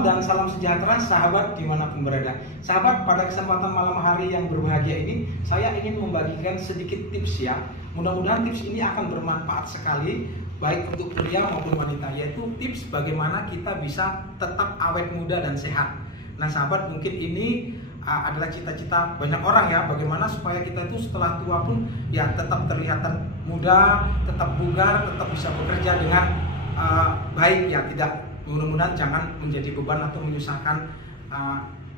Salam dan salam sejahtera sahabat dimanapun berada. Sahabat, pada kesempatan malam hari yang berbahagia ini, saya ingin membagikan sedikit tips ya. Mudah-mudahan tips ini akan bermanfaat sekali, baik untuk pria maupun wanita, yaitu tips bagaimana kita bisa tetap awet muda dan sehat. Nah sahabat, mungkin ini adalah cita-cita banyak orang ya, bagaimana supaya kita itu setelah tua pun ya tetap terlihat muda, tetap bugar, tetap bisa bekerja dengan baik ya, tidak mudah-mudahan jangan menjadi beban atau menyusahkan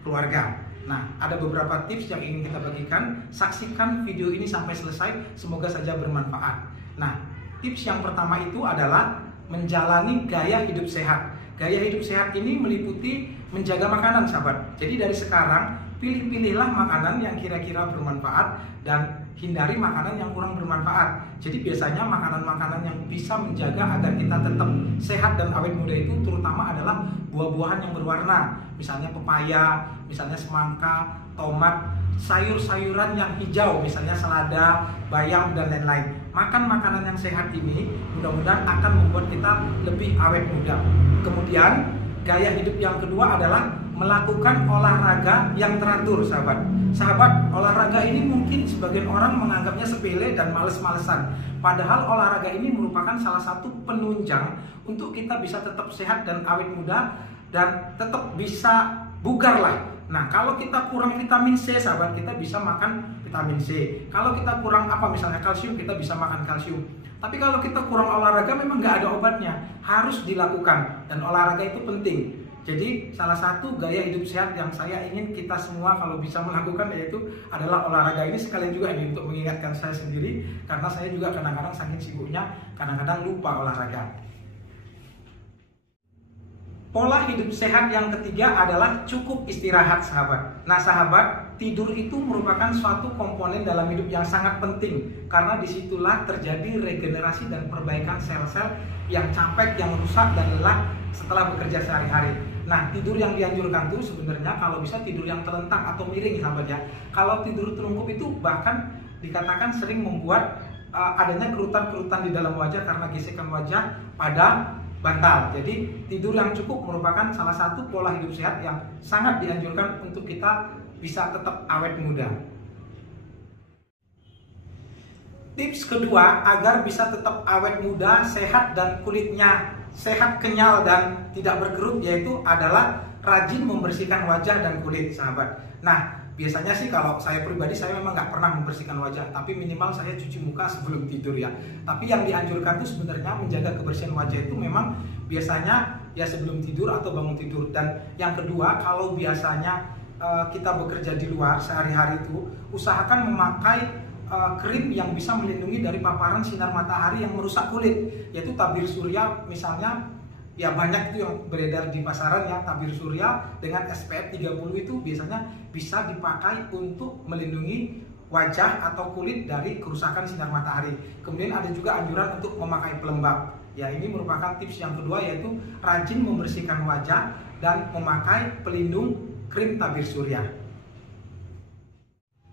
keluarga. Nah, ada beberapa tips yang ingin kita bagikan. Saksikan video ini sampai selesai, semoga saja bermanfaat. Nah, tips yang pertama itu adalah menjalani gaya hidup sehat. Gaya hidup sehat ini meliputi menjaga makanan, sahabat. Jadi dari sekarang, pilih-pilihlah makanan yang kira-kira bermanfaat dan hindari makanan yang kurang bermanfaat. Jadi biasanya makanan-makanan yang bisa menjaga agar kita tetap sehat dan awet muda itu terutama adalah buah-buahan yang berwarna. Misalnya pepaya, misalnya semangka, tomat, sayur-sayuran yang hijau, misalnya selada, bayam, dan lain-lain. Makan makanan yang sehat ini mudah-mudahan akan membuat kita lebih awet muda. Kemudian gaya hidup yang kedua adalah melakukan olahraga yang teratur, sahabat. Sahabat, olahraga ini mungkin sebagian orang menganggapnya sepele dan males-malesan. Padahal olahraga ini merupakan salah satu penunjang untuk kita bisa tetap sehat dan awet muda dan tetap bisa bugar lah. Nah, kalau kita kurang vitamin C, sahabat, kita bisa makan vitamin C. Kalau kita kurang misalnya kalsium, kita bisa makan kalsium. Tapi kalau kita kurang olahraga memang nggak ada obatnya, harus dilakukan, dan olahraga itu penting. Jadi salah satu gaya hidup sehat yang saya ingin kita semua kalau bisa melakukan yaitu adalah olahraga ini. Sekalian juga ini untuk mengingatkan saya sendiri, karena saya juga kadang-kadang saking sibuknya kadang-kadang lupa olahraga. Pola hidup sehat yang ketiga adalah cukup istirahat, sahabat. Nah sahabat, tidur itu merupakan suatu komponen dalam hidup yang sangat penting, karena disitulah terjadi regenerasi dan perbaikan sel-sel yang capek, yang rusak dan lelah setelah bekerja sehari-hari. Nah, tidur yang dianjurkan tuh sebenarnya kalau bisa tidur yang terlentang atau miring, sahabat ya. Kalau tidur terlungkup itu bahkan dikatakan sering membuat adanya kerutan-kerutan di dalam wajah karena gesekan wajah pada bantal. Jadi tidur yang cukup merupakan salah satu pola hidup sehat yang sangat dianjurkan untuk kita bisa tetap awet muda. Tips kedua agar bisa tetap awet muda, sehat dan kulitnya sehat, kenyal dan tidak berkerut yaitu adalah rajin membersihkan wajah dan kulit, sahabat. Nah, biasanya sih kalau saya pribadi saya memang nggak pernah membersihkan wajah, tapi minimal saya cuci muka sebelum tidur ya. Tapi yang dianjurkan itu sebenarnya menjaga kebersihan wajah itu memang biasanya ya sebelum tidur atau bangun tidur. Dan yang kedua, kalau biasanya kita bekerja di luar sehari-hari itu usahakan memakai krim yang bisa melindungi dari paparan sinar matahari yang merusak kulit, yaitu tabir surya misalnya. Ya banyak itu yang beredar di pasaran ya, tabir surya dengan SPF 30 itu biasanya bisa dipakai untuk melindungi wajah atau kulit dari kerusakan sinar matahari. Kemudian ada juga anjuran untuk memakai pelembab. Ya, ini merupakan tips yang kedua yaitu rajin membersihkan wajah dan memakai pelindung krim tabir surya.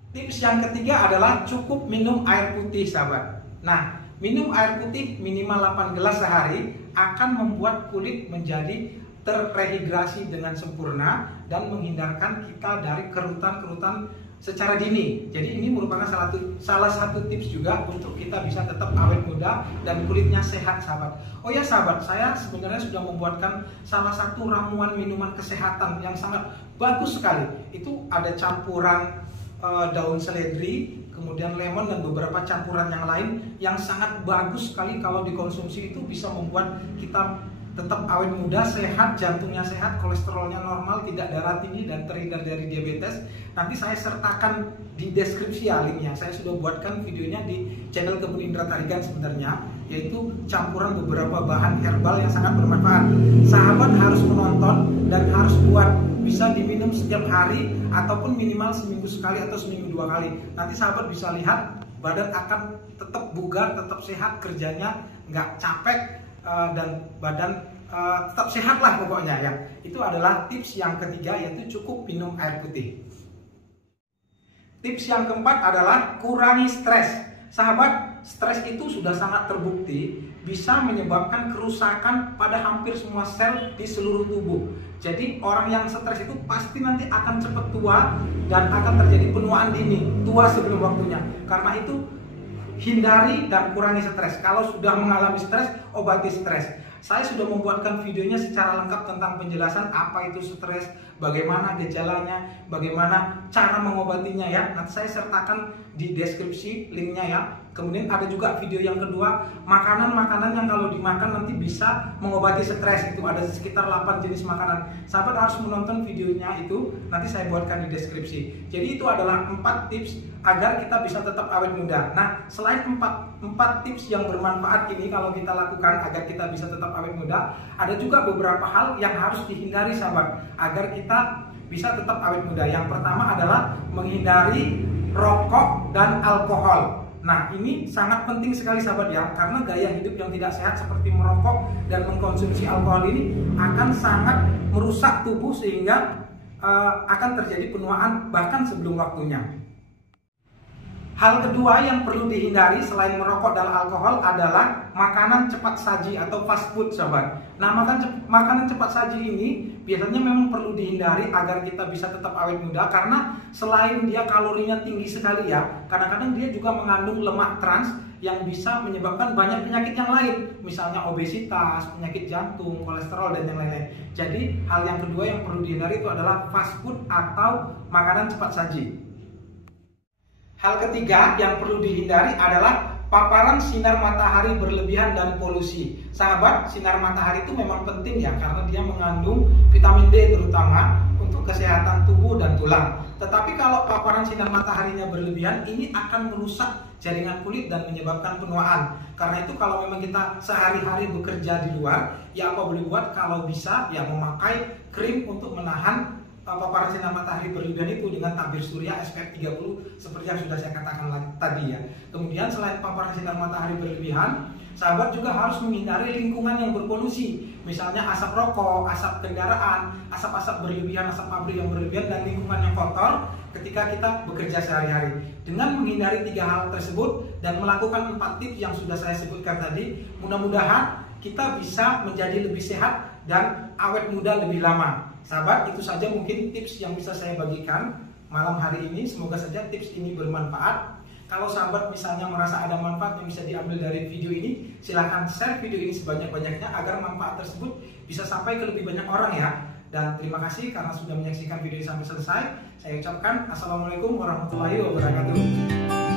Tips yang ketiga adalah cukup minum air putih, sahabat. Nah, minum air putih minimal 8 gelas sehari akan membuat kulit menjadi terrehidrasi dengan sempurna dan menghindarkan kita dari kerutan-kerutan secara dini. Jadi ini merupakan salah satu tips juga untuk kita bisa tetap awet muda dan kulitnya sehat, sahabat. Oh ya sahabat, saya sebenarnya sudah membuatkan salah satu ramuan minuman kesehatan yang sangat bagus sekali. Itu ada campuran daun seledri, kemudian lemon dan beberapa campuran yang lain yang sangat bagus sekali. Kalau dikonsumsi itu bisa membuat kita tetap awet muda, sehat, jantungnya sehat, kolesterolnya normal, tidak darah tinggi dan terhindar dari diabetes. Nanti saya sertakan di deskripsi ya linknya. Saya sudah buatkan videonya di channel Kebun Indra Tarigan sebenarnya, yaitu campuran beberapa bahan herbal yang sangat bermanfaat. Sahabat harus menonton dan harus buat, bisa diminum setiap hari ataupun minimal seminggu sekali atau seminggu 2 kali. Nanti sahabat bisa lihat badan akan tetap bugar, tetap sehat, kerjanya nggak capek dan badan tetap sehat lah pokoknya ya. Itu adalah tips yang ketiga yaitu cukup minum air putih. Tips yang keempat adalah kurangi stres. Sahabat, stres itu sudah sangat terbukti bisa menyebabkan kerusakan pada hampir semua sel di seluruh tubuh. Jadi orang yang stres itu pasti nanti akan cepat tua dan akan terjadi penuaan dini, tua sebelum waktunya. Karena itu hindari dan kurangi stres. Kalau sudah mengalami stres, obati stres. Saya sudah membuatkan videonya secara lengkap tentang penjelasan apa itu stres, bagaimana gejalanya, bagaimana cara mengobatinya ya. Nanti saya sertakan di deskripsi linknya ya. Kemudian ada juga video yang kedua, makanan-makanan yang kalau dimakan nanti bisa mengobati stres. Itu ada sekitar 8 jenis makanan. Sahabat harus menonton videonya itu, nanti saya buatkan di deskripsi. Jadi itu adalah 4 tips agar kita bisa tetap awet muda. Nah, selain 4 tips yang bermanfaat ini kalau kita lakukan agar kita bisa tetap awet muda, ada juga beberapa hal yang harus dihindari sahabat agar kita bisa tetap awet muda. Yang pertama adalah menghindari rokok dan alkohol. Nah, ini sangat penting sekali sahabat ya, karena gaya hidup yang tidak sehat seperti merokok dan mengkonsumsi alkohol ini akan sangat merusak tubuh sehingga akan terjadi penuaan bahkan sebelum waktunya. Hal kedua yang perlu dihindari selain merokok dan alkohol adalah makanan cepat saji atau fast food sahabat. Nah, makanan cepat saji ini biasanya memang perlu dihindari agar kita bisa tetap awet muda, karena selain dia kalorinya tinggi sekali ya, kadang-kadang dia juga mengandung lemak trans yang bisa menyebabkan banyak penyakit yang lain, misalnya obesitas, penyakit jantung, kolesterol dan yang lain-lain. Jadi hal yang kedua yang perlu dihindari itu adalah fast food atau makanan cepat saji. Hal ketiga yang perlu dihindari adalah paparan sinar matahari berlebihan dan polusi. Sahabat, sinar matahari itu memang penting ya, karena dia mengandung vitamin D terutama untuk kesehatan tubuh dan tulang. Tetapi kalau paparan sinar mataharinya berlebihan, ini akan merusak jaringan kulit dan menyebabkan penuaan. Karena itu kalau memang kita sehari-hari bekerja di luar, ya apa boleh buat kalau bisa ya memakai krim untuk menahan paparan sinar matahari berlebihan itu dengan tabir surya SPF 30 seperti yang sudah saya katakan tadi ya. Kemudian selain paparan sinar matahari berlebihan, sahabat juga harus menghindari lingkungan yang berpolusi. Misalnya asap rokok, asap kendaraan, asap-asap berlebihan, asap pabrik yang berlebihan, dan lingkungan yang kotor ketika kita bekerja sehari-hari. Dengan menghindari 3 hal tersebut dan melakukan 4 tips yang sudah saya sebutkan tadi, mudah-mudahan kita bisa menjadi lebih sehat dan awet muda lebih lama. Sahabat, itu saja mungkin tips yang bisa saya bagikan malam hari ini. Semoga saja tips ini bermanfaat. Kalau sahabat misalnya merasa ada manfaat yang bisa diambil dari video ini, silahkan share video ini sebanyak-banyaknya agar manfaat tersebut bisa sampai ke lebih banyak orang ya. Dan terima kasih karena sudah menyaksikan video ini sampai selesai. Saya ucapkan Assalamualaikum warahmatullahi wabarakatuh.